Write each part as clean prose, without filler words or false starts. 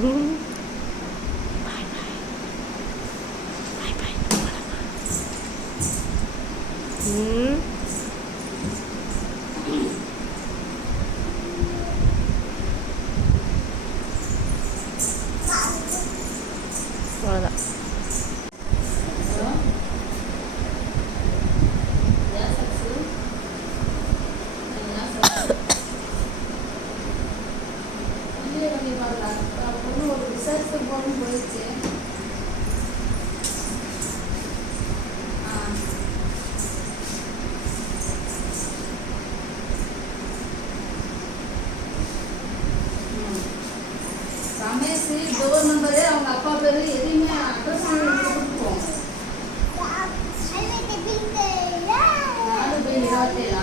பாய் பாய் பாய் பாய் போகலாமா? அவ்வளோதான். Ramesh door number அவங்க அப்பா பேரு எதுவுமே அட்ரஸ் கொடுத்துருவோம். 4/27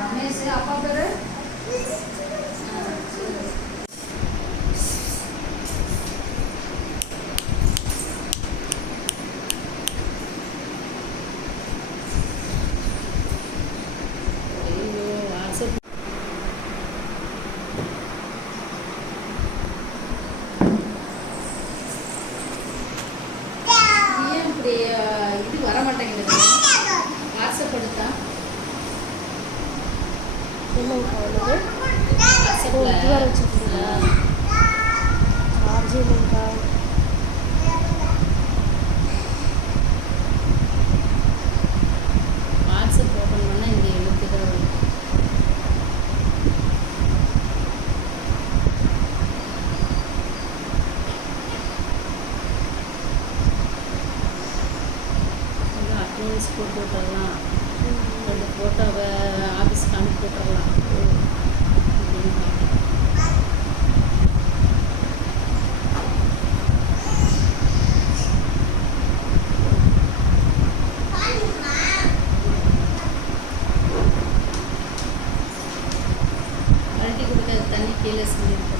ரமேஷ் அப்பா பேரு இது வர மாட்டேங்குது. வாட்ஸ்அப் எடுத்தா வாட்ஸ்அப் ஓப்பன் பண்ணால் இங்கே எழுத்து தான் வரும். அட்டெண்டன்ஸ் போட்டு விட்டுறலாம், அந்த ஃபோட்டோவை ஆஃபீஸ்க்கு அனுப்பி விட்டுறலாம் அப்படின்னு பார்த்தேன். கரண்டி கொடுக்காது, தண்ணி கீழே சொல்லியிருக்கேன்.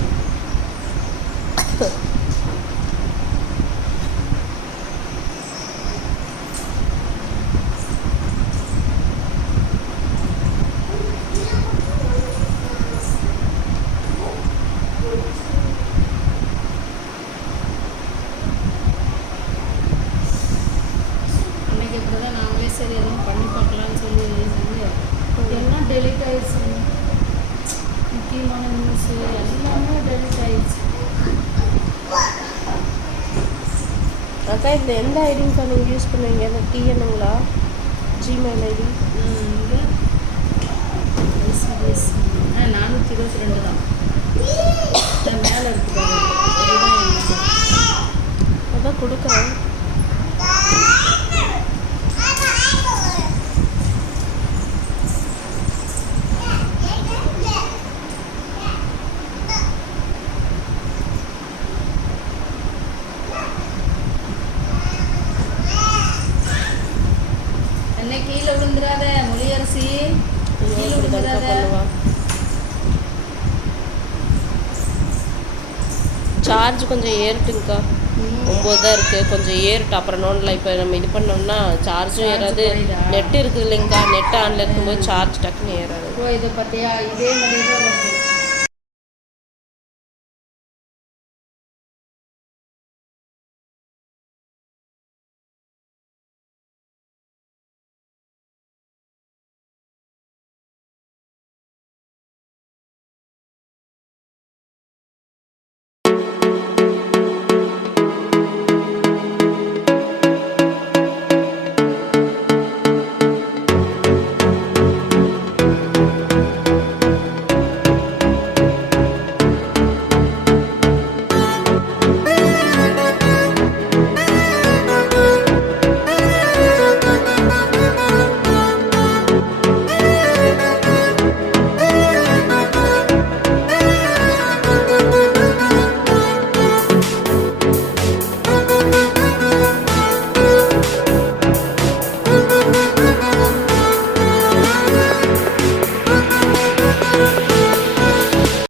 சரி எதுவும் பண்ணி பார்க்கலான்னு சொல்லி எல்லாம் டெலிட் ஆயிடுச்சு. முக்கியமான நியூஸு எல்லாமே டெலிட் ஆயிடுச்சு. அதான் இந்த எந்த ஐடிங்க்கா நீங்கள் யூஸ் பண்ணுவீங்க? இந்த டிஎன்னுங்களா, ஜிமெயில் ஐடி? இங்கே ஐசிடிஎஸ் 422 தான் மேலே இருக்குது. அதான் கொடுக்குறேன். கீழே விழுந்துடாத மொழியரசி, கீழே விழுந்துடாத. சார்ஜ் கொஞ்சம் ஏறட்டுங்கக்கா, 9 தான் இருக்குது, கொஞ்சம் ஏறட்டும். அப்புறம் நோண்டலாம். இப்போ நம்ம இது பண்ணோம்னா சார்ஜும் ஏறாது. நெட்டு இருக்குது இல்லைங்கக்கா, நெட் ஆனில் இருக்கும்போது சார்ஜ் டக்குன்னு ஏறாது. இதை பார்த்தியா, இதே மாதிரி தான் வருது.